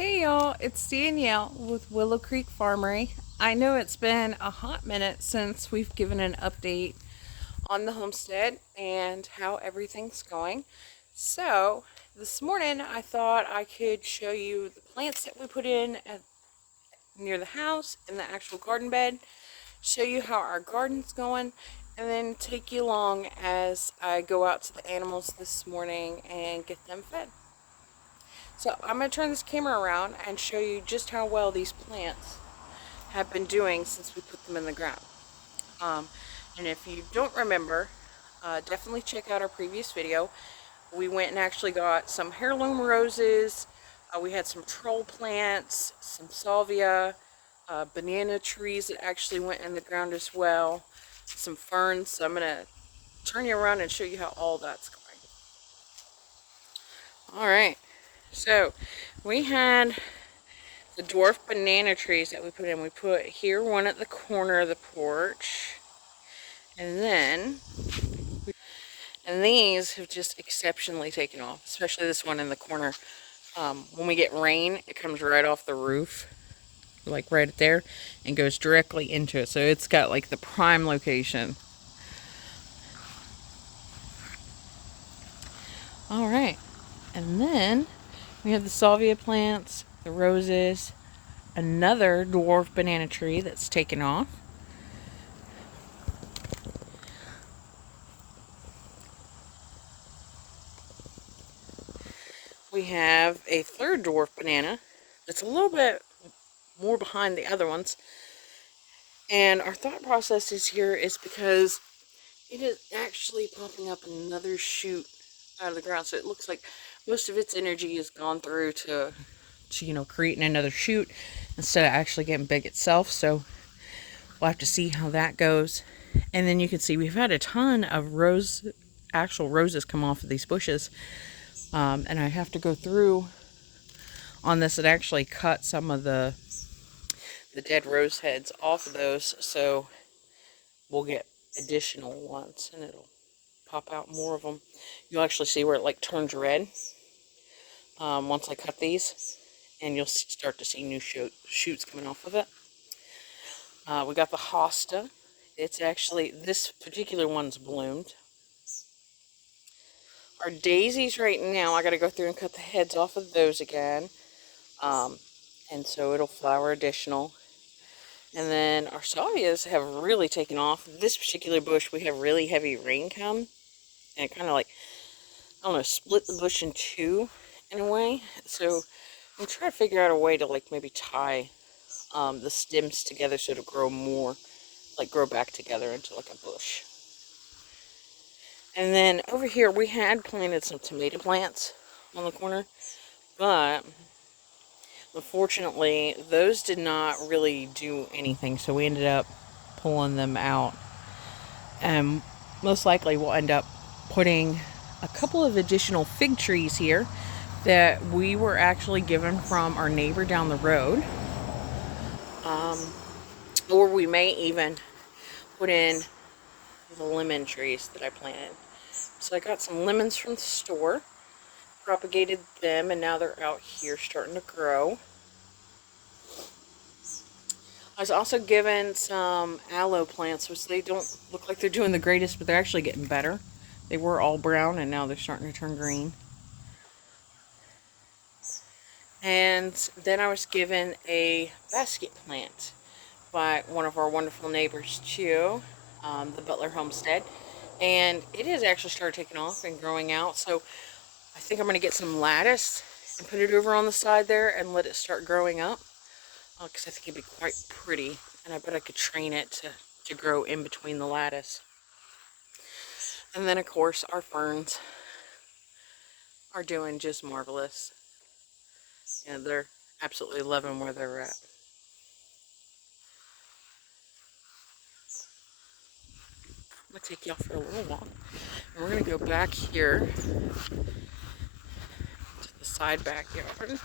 Hey y'all, it's Danielle with Willow Creek Farmery. I know it's been a hot minute since we've given an update on the homestead and how everything's going. So, this morning I thought I could show you the plants that we put in near the house in the actual garden bed, show you how our garden's going, and then take you along as I go out to the animals this morning and get them fed. So I'm going to turn this camera around and show you just how well these plants have been doing since we put them in the ground. Um, and if you don't remember, definitely check out our previous video. We went and actually got some heirloom roses. We had some troll plants, some salvia, banana trees that actually went in the ground as well, some ferns. So I'm going to turn you around and show you how all that's going. Alright, so we had the dwarf banana trees that we put in. We put here one at the corner of the porch, and these have just exceptionally taken off, especially this one in the corner. When we get rain, it comes right off the roof, like right there, and goes directly into it. So it's got like the prime location. All right, and then we have the salvia plants, the roses, another dwarf banana tree that's taken off. We have a third dwarf banana that's a little bit more behind the other ones. And our thought process is here is because it is actually popping up another shoot out of the ground. So it looks like most of its energy has gone through to creating another shoot instead of actually getting big itself. So we'll have to see how that goes. And then you can see we've had a ton of actual roses come off of these bushes. And I have to go through on this and actually cut some of the dead rose heads off of those, so we'll get additional ones and it'll pop out more of them. You'll actually see where it like turns red once I cut these, and you'll start to see new shoots coming off of it. We got the hosta. It's actually, this particular one's bloomed. Our daisies right now, I got to go through and cut the heads off of those again. And so it'll flower additional. And then our salvias have really taken off. This particular bush, we have really heavy rain come. And it kind of like, I don't know, split the bush in two in a way. So I'm trying to figure out a way to like maybe tie the stems together so it'll grow more, like grow back together into like a bush. And then over here we had planted some tomato plants on the corner, but unfortunately those did not really do anything, so we ended up pulling them out. And most likely we'll end up putting a couple of additional fig trees here that we were actually given from our neighbor down the road. Or we may even put in the lemon trees that I planted. So I got some lemons from the store, propagated them, and now they're out here starting to grow. I was also given some aloe plants, which they don't look like they're doing the greatest, but they're actually getting better. They were all brown, and now they're starting to turn green. And then I was given a basket plant by one of our wonderful neighbors too, the Butler Homestead. And it has actually started taking off and growing out. So I think I'm going to get some lattice and put it over on the side there and let it start growing up. Because I think it'd be quite pretty. And I bet I could train it to grow in between the lattice. And then of course our ferns are doing just marvelous. And they're absolutely loving where they're at. I'm going to take y'all for a little walk. And we're going to go back here to the side backyard. I'm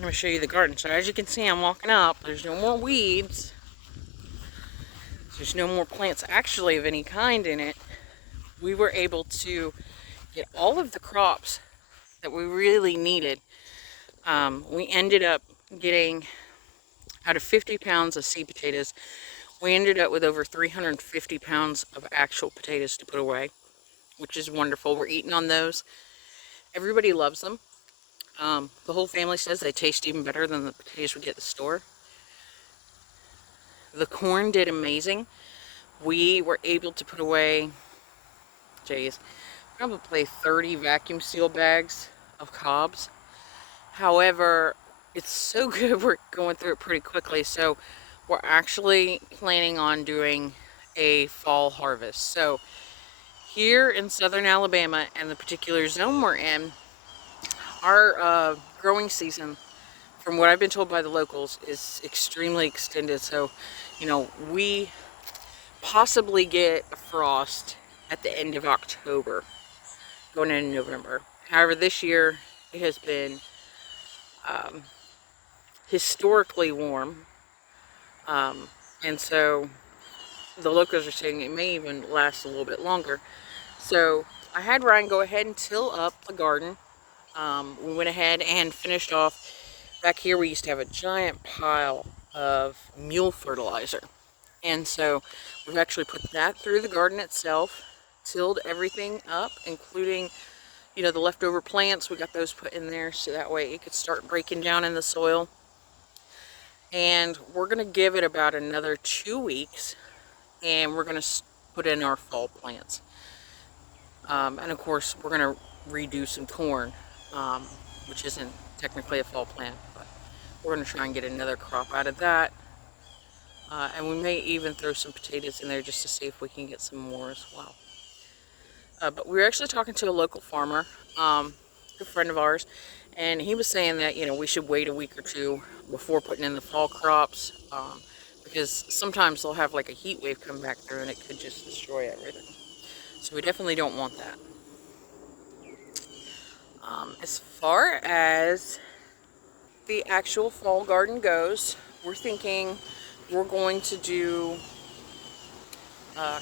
going to show you the garden. So as you can see, I'm walking up. There's no more weeds. There's no more plants actually of any kind in it. We were able to get all of the crops that we really needed. We ended up getting, out of 50 pounds of seed potatoes, we ended up with over 350 pounds of actual potatoes to put away, which is wonderful. We're eating on those. Everybody loves them. The whole family says they taste even better than the potatoes we get at the store. The corn did amazing. We were able to put away, geez, probably 30 vacuum seal bags of cobs. However, it's so good we're going through it pretty quickly, so we're actually planning on doing a fall harvest. So here in southern Alabama and the particular zone we're in, our growing season, from what I've been told by the locals, is extremely extended. So, you know, we possibly get a frost at the end of October, going into November. However, this year it has been historically warm, and so the locals are saying it may even last a little bit longer. So I had Ryan go ahead and till up the garden. We went ahead and finished off. Back here we used to have a giant pile of mule fertilizer, and so we've actually put that through the garden itself, tilled everything up, including, you know, the leftover plants. We got those put in there so that way it could start breaking down in the soil. And we're going to give it about another 2 weeks, and we're going to put in our fall plants. And of course, we're going to redo some corn, which isn't technically a fall plant, but we're going to try and get another crop out of that. And we may even throw some potatoes in there just to see if we can get some more as well. But we were actually talking to a local farmer, a good friend of ours, and he was saying that, you know, we should wait a week or two before putting in the fall crops, because sometimes they'll have like a heat wave come back through and it could just destroy everything. So we definitely don't want that. As far as the actual fall garden goes, we're thinking we're going to do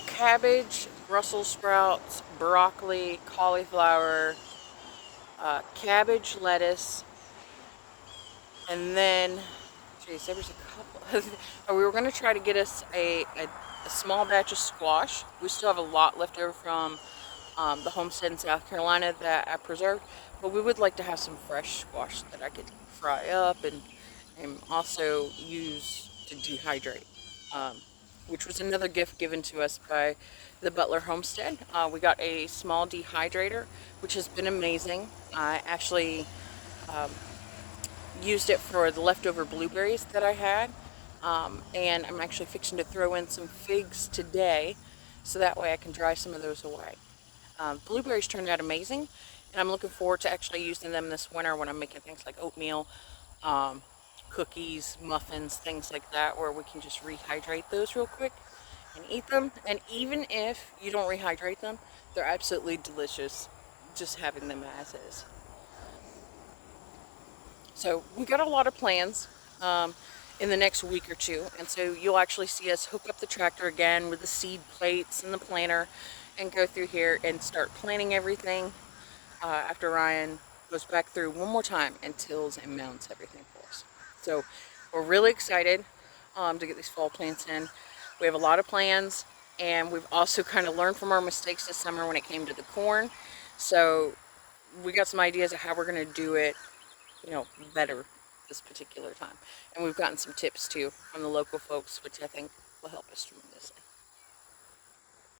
cabbage, Brussels sprouts, broccoli, cauliflower, cabbage, lettuce, and then, geez, there was a couple. We were going to try to get us a small batch of squash. We still have a lot left over from the homestead in South Carolina that I preserved, but we would like to have some fresh squash that I could fry up and also use to dehydrate, which was another gift given to us by the Butler Homestead. We got a small dehydrator, which has been amazing. I actually used it for the leftover blueberries that I had, and I'm actually fixing to throw in some figs today, so that way I can dry some of those away. Blueberries turned out amazing, and I'm looking forward to actually using them this winter when I'm making things like oatmeal, cookies, muffins, things like that, where we can just rehydrate those real quick and eat them. And even if you don't rehydrate them, they're absolutely delicious just having them as is. So we got a lot of plans in the next week or two, and so you'll actually see us hook up the tractor again with the seed plates and the planter and go through here and start planting everything after Ryan goes back through one more time and tills and mounts everything for us. So we're really excited to get these fall plants in. We have a lot of plans, and we've also kind of learned from our mistakes this summer when it came to the corn. So we got some ideas of how we're going to do it, you know, better this particular time. And we've gotten some tips too from the local folks, which I think will help us tremendously.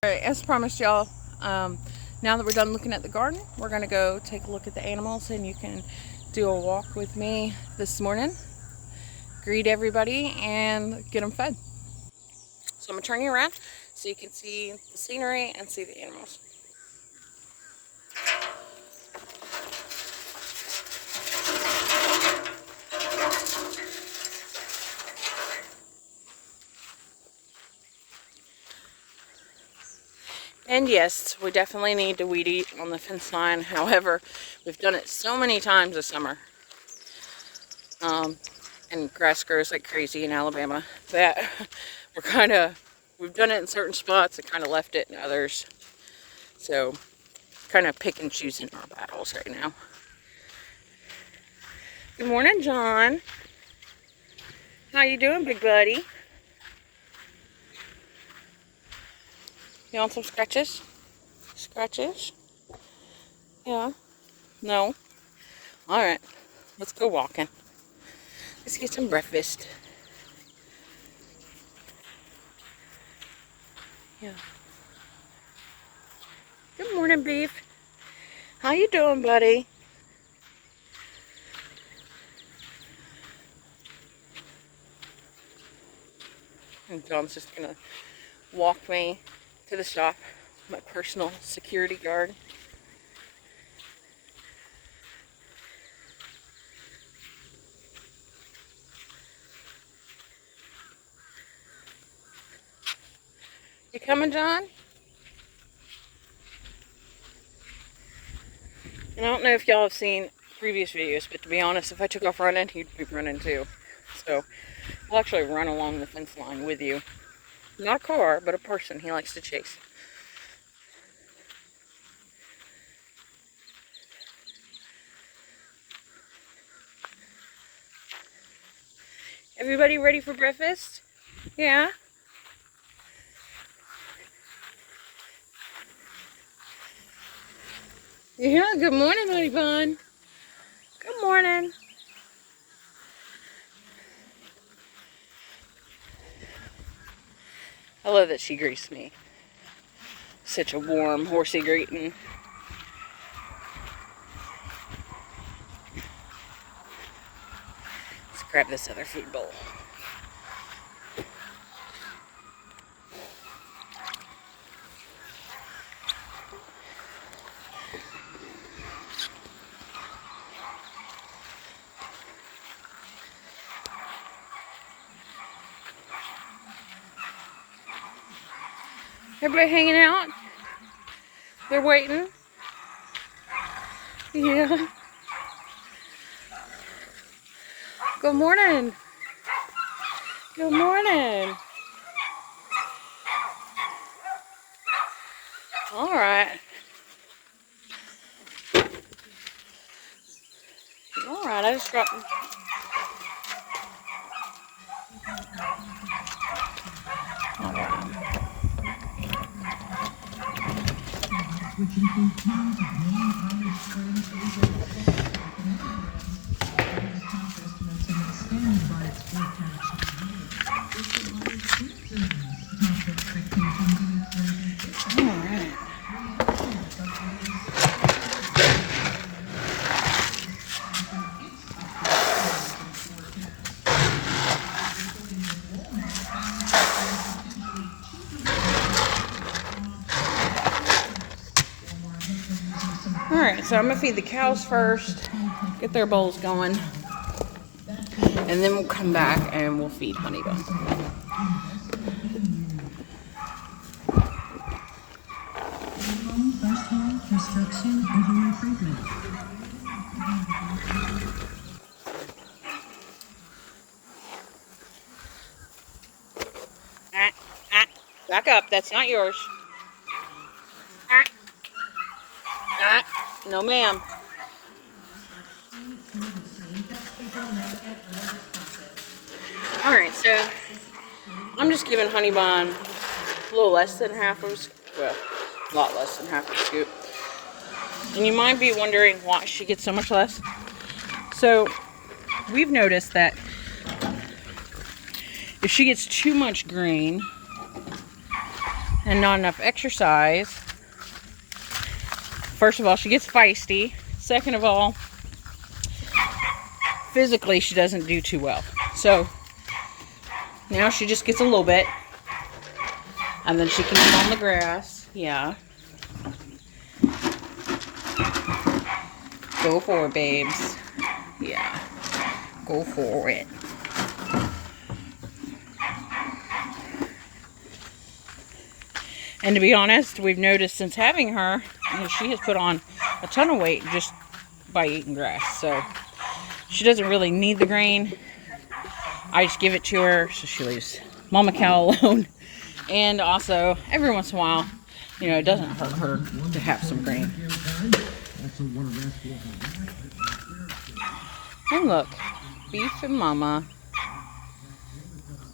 All right, as promised, y'all, now that we're done looking at the garden, we're going to go take a look at the animals, and you can do a walk with me this morning, greet everybody, and get them fed. So I'm going to turn you around so you can see the scenery and see the animals. And yes, we definitely need to weed eat on the fence line. However, we've done it so many times this summer, and grass grows like crazy in Alabama, that we've done it in certain spots and kind of left it in others. So kind of pick and choosing our battles right now. Good morning, John. How you doing, big buddy? You want some scratches? Scratches? Yeah? No? Alright. Let's go walking. Let's get some breakfast. Yeah. Good morning, Beef. How you doing, buddy? And John's just gonna walk me to the shop. My personal security guard. You coming, John? And I don't know if y'all have seen previous videos, but to be honest, if I took off running, he'd be running too. So he'll actually run along the fence line with you. Not a car, but a person he likes to chase. Everybody ready for breakfast? Yeah? Yeah, good morning, honey bun. Good morning. I love that she greets me. Such a warm, horsey greeting. Let's grab this other food bowl. Everybody hanging out? They're waiting? Yeah. Good morning. Good morning. All right. All right, I just dropped. All right. Alright, so I'm going to feed the cows first, get their bowls going, and then we'll come back and we'll feed Honey Bun. First home, construction, and home improvement. Back up, that's not yours. No, ma'am. Alright, so I'm just giving Honey Bun a little less than half of a scoop. Well, a lot less than half of a scoop. And you might be wondering why she gets so much less. So, we've noticed that if she gets too much grain and not enough exercise, first of all, she gets feisty. Second of all, physically, she doesn't do too well. So, now she just gets a little bit. And then she can eat on the grass. Yeah. Go for it, babes. Yeah. Go for it. And to be honest, we've noticed since having her, she has put on a ton of weight just by eating grass. So she doesn't really need the grain. I just give it to her so she leaves Mama Cow alone. And also, every once in a while, you know, it doesn't hurt her to have some grain. And look, Beef and Mama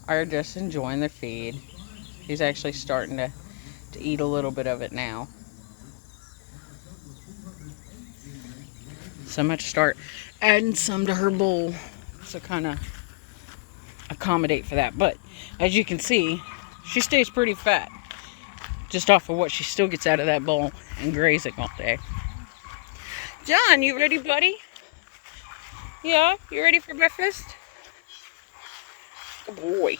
are just enjoying their feed. He's actually starting to eat a little bit of it now. So I'm going to start adding some to her bowl to kind of accommodate for that. But as you can see, she stays pretty fat just off of what she still gets out of that bowl and grazing all day. John, you ready, buddy? Yeah, you ready for breakfast? Good boy.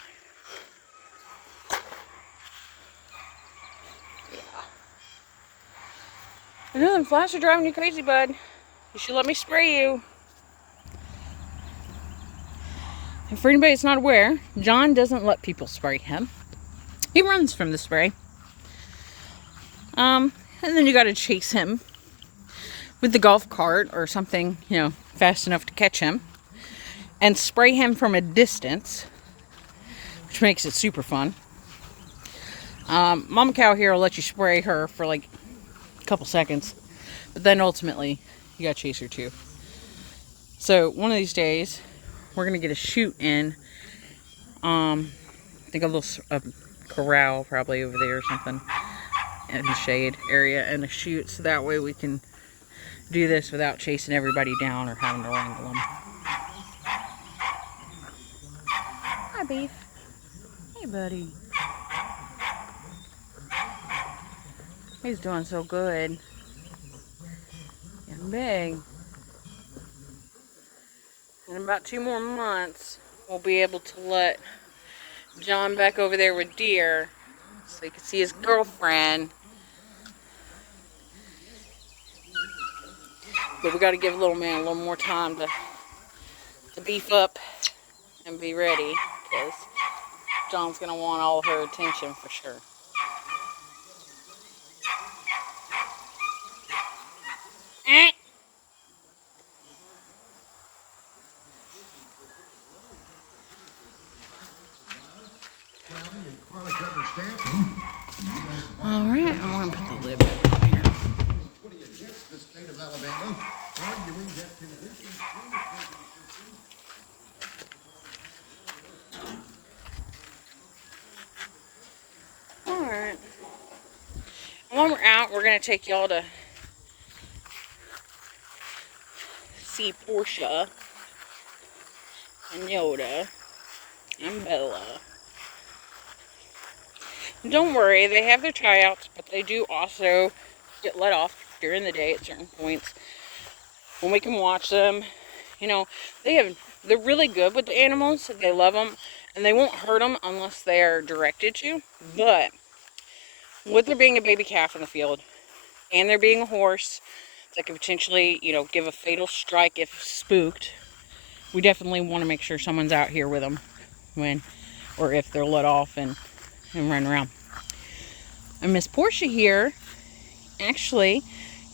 I know them flies are driving you crazy, bud. You should let me spray you. And for anybody that's not aware, John doesn't let people spray him. He runs from the spray. And then you gotta chase him with the golf cart or something, fast enough to catch him. And spray him from a distance, which makes it super fun. Mama cow here will let you spray her for like a couple seconds. But then ultimately, you gotta chase her too. So one of these days, we're gonna get a chute in. I think a little corral probably over there or something in the shade area, and a chute, so that way we can do this without chasing everybody down or having to wrangle them. Hi, Beef. Hey, buddy. He's doing so good. Getting big. In about 2 more months, we'll be able to let John back over there with deer so he can see his girlfriend. But we got to give little man a little more time to beef up and be ready, because John's going to want all her attention for sure. Alright, I'm going to put the lid back on here. Alright. When we're out, we're going to take y'all to see Portia and Yoda and Bella. Don't worry, they have their tryouts, but they do also get let off during the day at certain points when we can watch them. They're really good with the animals. They love them, and they won't hurt them unless they are directed to. But with there being a baby calf in the field, and there being a horse that could potentially, give a fatal strike if spooked, we definitely want to make sure someone's out here with them or if they're let off and run around. And Miss Portia here actually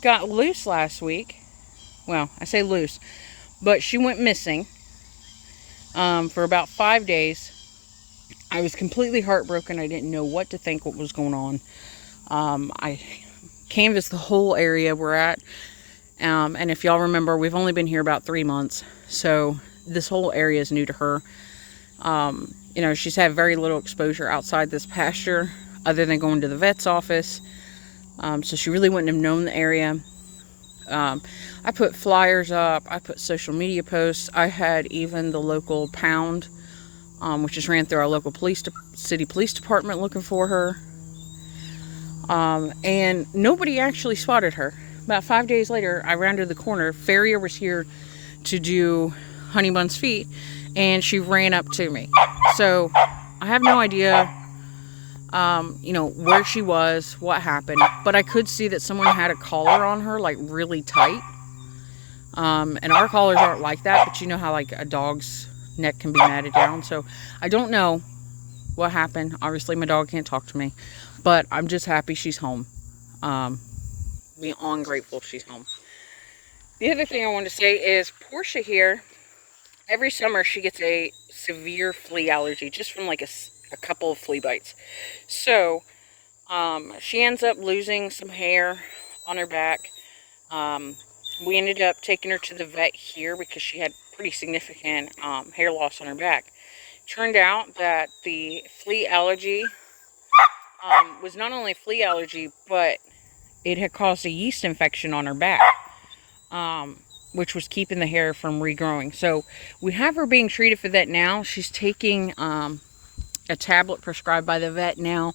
got loose last week. Well, I say loose, but she went missing for about 5 days. I was completely heartbroken. I didn't know what to think, what was going on. I canvassed the whole area we're at. And if y'all remember, we've only been here about 3 months. So this whole area is new to her. She's had very little exposure outside this pasture other than going to the vet's office. So she really wouldn't have known the area. I put flyers up. I put social media posts. I had even the local pound, which just ran through our local city police department looking for her. And nobody actually spotted her. About 5 days later, I rounded the corner. Farrier was here to do Honey Bun's feet, and she ran up to me. So I have no idea, where she was, what happened, but I could see that someone had a collar on her, like really tight. And our collars aren't like that, but you know how like a dog's neck can be matted down. So I don't know what happened. Obviously my dog can't talk to me, but I'm just happy she's home. Beyond grateful she's home. The other thing I want to say is Portia here, every summer she gets a severe flea allergy just from like a couple of flea bites. So she ends up losing some hair on her back. we ended up taking her to the vet here because she had pretty significant hair loss on her back. Turned out that the flea allergy was not only flea allergy, but it had caused a yeast infection on her back, which was keeping the hair from regrowing. So we have her being treated for that now. She's taking a tablet prescribed by the vet now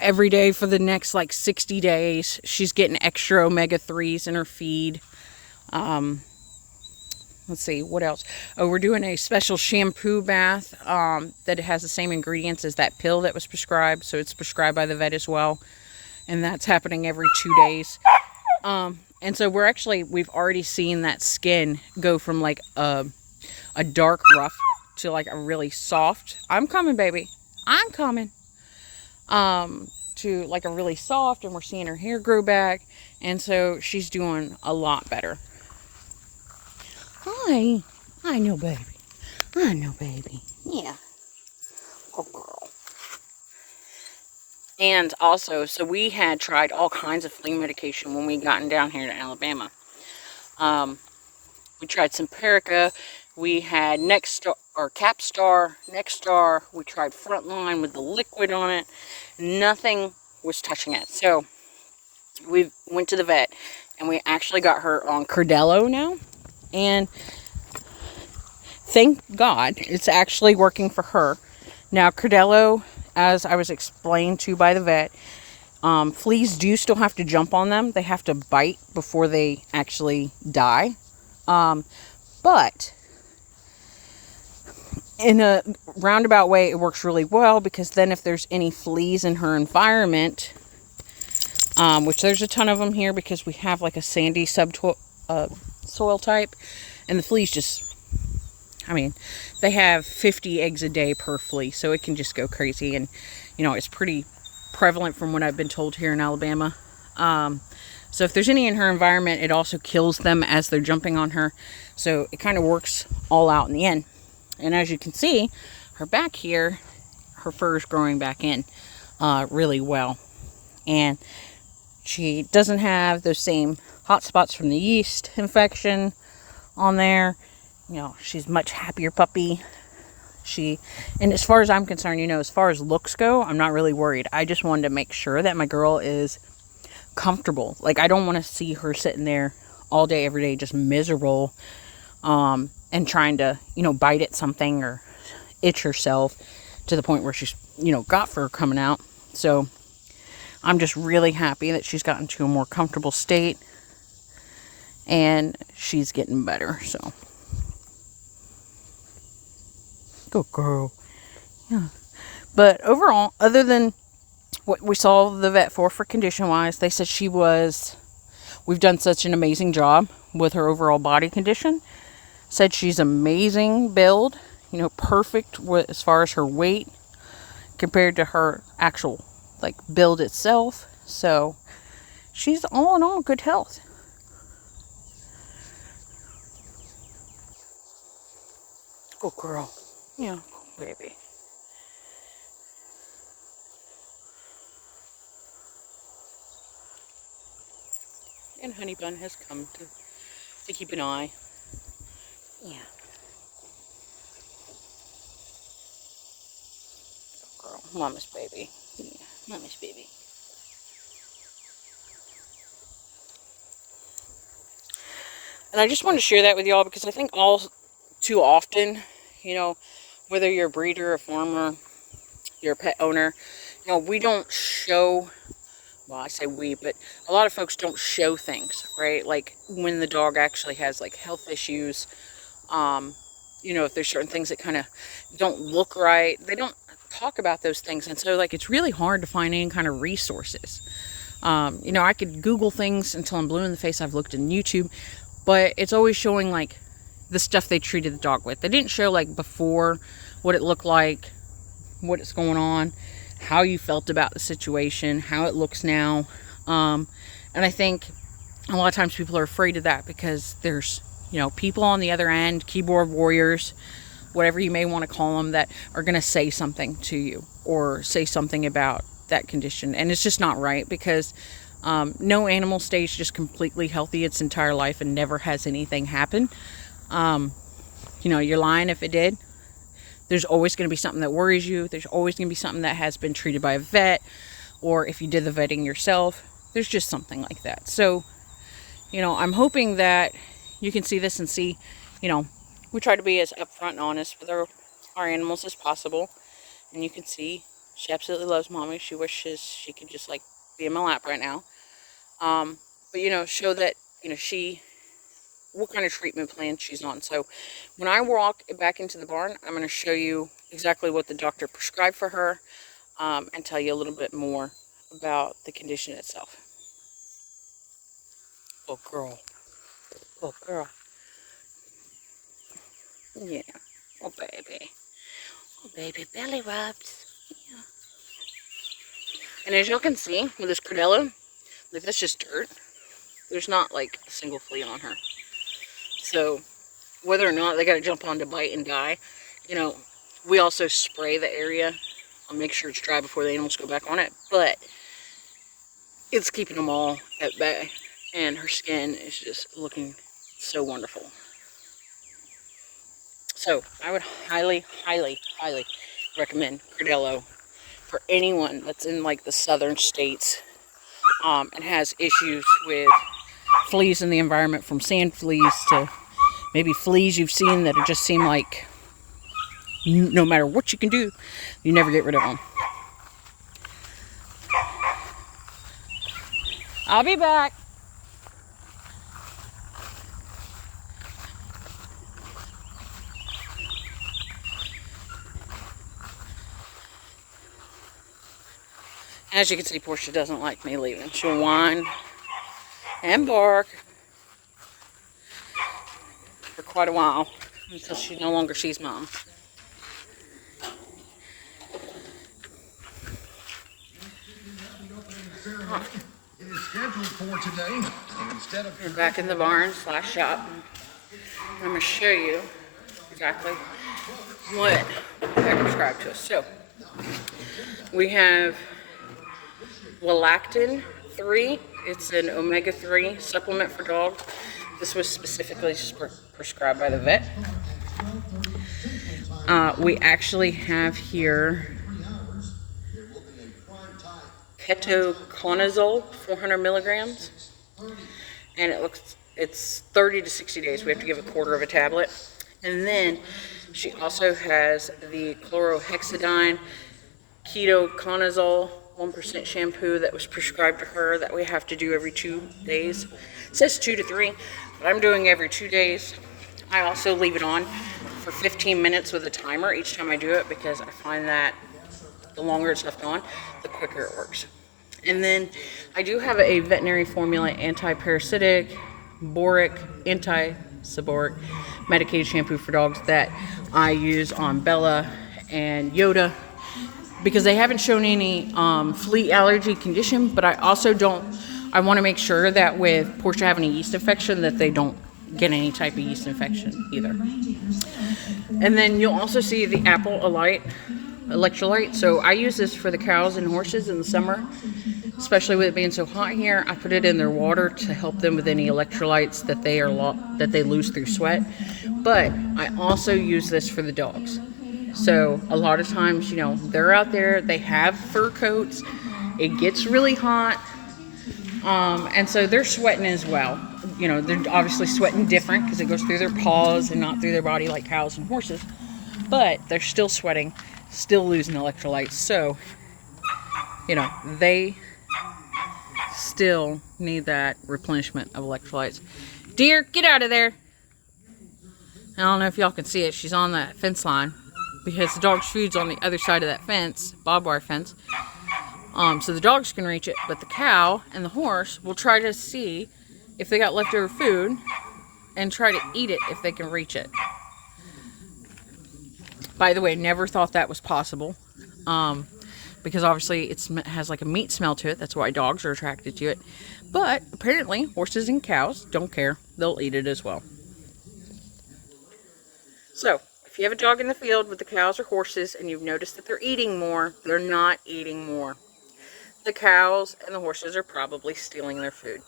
every day for the next like 60 days. She's getting extra omega-3s in her feed. Let's see, what else? Oh, we're doing a special shampoo bath that has the same ingredients as that pill that was prescribed. So it's prescribed by the vet as well. And that's happening every 2 days. And so we've already seen that skin go from like a dark rough to like a really soft, I'm coming, baby, I'm coming, to like a really soft, and we're seeing her hair grow back. And so she's doing a lot better. Hi. I know, baby. I know, baby. Yeah. Good girl. And also, so we had tried all kinds of flea medication when we gotten down here to Alabama. We tried Simparica. We had Nexstar or Capstar, Nexstar. We tried Frontline with the liquid on it. Nothing was touching it. So we went to the vet and we actually got her on Credello now. And thank God it's actually working for her. Now, Credello, as I was explained to by the vet, fleas do still have to jump on them. They have to bite before they actually die. But in a roundabout way, it works really well, because then if there's any fleas in her environment, which there's a ton of them here because we have like a sandy soil type, and the fleas just, I mean, they have 50 eggs a day per flea, so it can just go crazy. And you know, it's pretty prevalent from what I've been told here in Alabama. So if there's any in her environment, it also kills them as they're jumping on her. So it kind of works all out in the end. And as you can see, her back here, her fur is growing back in really well. And she doesn't have those same hot spots from the yeast infection on there. You know, she's a much happier puppy. And as far as I'm concerned, you know, as far as looks go, I'm not really worried. I just wanted to make sure that my girl is comfortable. Like, I don't want to see her sitting there all day, every day, just miserable, and trying to, you know, bite at something or itch herself to the point where she's, you know, got fur coming out. So I'm just really happy that she's gotten to a more comfortable state and she's getting better. So good girl. Yeah. But overall, other than what we saw the vet for condition wise, they said we've done such an amazing job with her overall body condition. Said she's amazing build, you know, perfect as far as her weight compared to her actual like build itself. So she's all in all good health. Good girl. Yeah, baby. And Honey Bun has come to keep an eye. Yeah. Good girl. Mama's baby. Yeah, Mama's baby. And I just wanted to share that with y'all because I think all too often, you know, whether you're a breeder, a farmer, you're a pet owner, you know, we don't show, well, I say we, but a lot of folks don't show things, right? Like when the dog actually has like health issues, you know, if there's certain things that kind of don't look right, they don't talk about those things. And so like, it's really hard to find any kind of resources. You know, I could Google things until I'm blue in the face. I've looked in YouTube, but it's always showing like the stuff they treated the dog with. They didn't show like before what it looked like, what's going on, how you felt about the situation, how it looks now. And I think a lot of times people are afraid of that because there's, you know, people on the other end, keyboard warriors, whatever you may want to call them, that are going to say something to you or say something about that condition. And it's just not right because No animal stays just completely healthy its entire life and never has anything happen. You're lying if it did. There's always going to be something that worries you. There's always going to be something that has been treated by a vet, or if you did the vetting yourself, there's just something like that. So, I'm hoping that you can see this and see, we try to be as upfront and honest with our animals as possible. And you can see she absolutely loves mommy. She wishes she could just like be in my lap right now. But show that, what kind of treatment plan she's on. So when I walk back into the barn, I'm going to show you exactly what the doctor prescribed for her, and tell you a little bit more about the condition itself. Oh girl. Oh girl. Yeah. Oh baby. Oh baby, belly rubs. Yeah. And as y'all can see with this credello, like that's just dirt. There's not like a single flea on her. So whether or not they got to jump on to bite and die, we also spray the area. I'll make sure it's dry before the animals go back on it. But it's keeping them all at bay. And her skin is just looking so wonderful. So I would highly, highly, highly recommend credello for anyone that's in like the southern states, and has issues with fleas in the environment, from sand fleas to maybe fleas you've seen that just seem like no matter what you can do, you never get rid of them. I'll be back. As you can see, Portia doesn't like me leaving. She'll whine and bark for quite a while until she no longer sees mom. It is scheduled for today. Instead of We're back in the barn / shop. I'm going to show you exactly what I prescribed to us. So, we have Lactin 3. It's an omega-3 supplement for dogs. This was specifically prescribed by the vet. We actually have here ketoconazole, 400 milligrams. And it's 30 to 60 days. We have to give a quarter of a tablet. And then she also has the chlorhexidine ketoconazole 1% shampoo that was prescribed to her that we have to do every 2 days. It says 2 to 3, but I'm doing every 2 days. I also leave it on for 15 minutes with a timer each time I do it, because I find that the longer it's left on, the quicker it works. And then I do have a veterinary formula anti-parasitic, boric, anti-seboric medicated shampoo for dogs that I use on Bella and Yoda, because they haven't shown any flea allergy condition, but I want to make sure that with Portia having a yeast infection that they don't get any type of yeast infection either. And then you'll also see the apple electrolyte. So I use this for the cows and horses in the summer, especially with it being so hot here. I put it in their water to help them with any electrolytes that they lose through sweat. But I also use this for the dogs. So a lot of times, they're out there, they have fur coats, it gets really hot, and so they're sweating as well. They're obviously sweating different because it goes through their paws and not through their body like cows and horses, but they're still sweating, still losing electrolytes. So, they still need that replenishment of electrolytes. Deer, get out of there. I don't know if y'all can see it. She's on that fence line because the dog's food's on the other side of that fence, barbed wire fence. So the dogs can reach it, but the cow and the horse will try to see if they got leftover food and try to eat it if they can reach it. By the way, never thought that was possible, because obviously it has like a meat smell to it. That's why dogs are attracted to it. But apparently horses and cows don't care. They'll eat it as well. So if you have a dog in the field with the cows or horses and you've noticed that they're eating more, they're not eating more. the cows and the horses are probably stealing their food.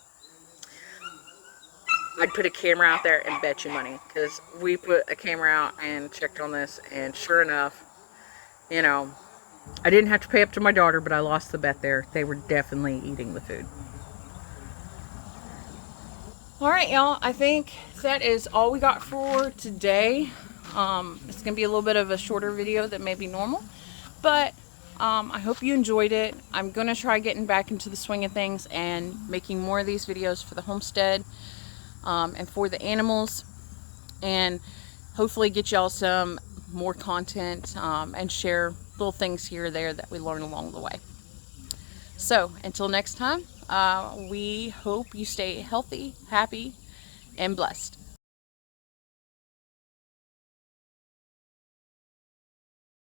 I'd put a camera out there and bet you money, because we put a camera out and checked on this, and sure enough, you know, I didn't have to pay up to my daughter, but I lost the bet there. They were definitely eating the food. All right, y'all, I think that is all we got for today. It's gonna be a little bit of a shorter video than maybe normal, but I hope you enjoyed it. I'm gonna try getting back into the swing of things and making more of these videos for the homestead and for the animals, and hopefully get y'all some more content and share little things here or there that we learn along the way. So until next time, we hope you stay healthy, happy, and blessed.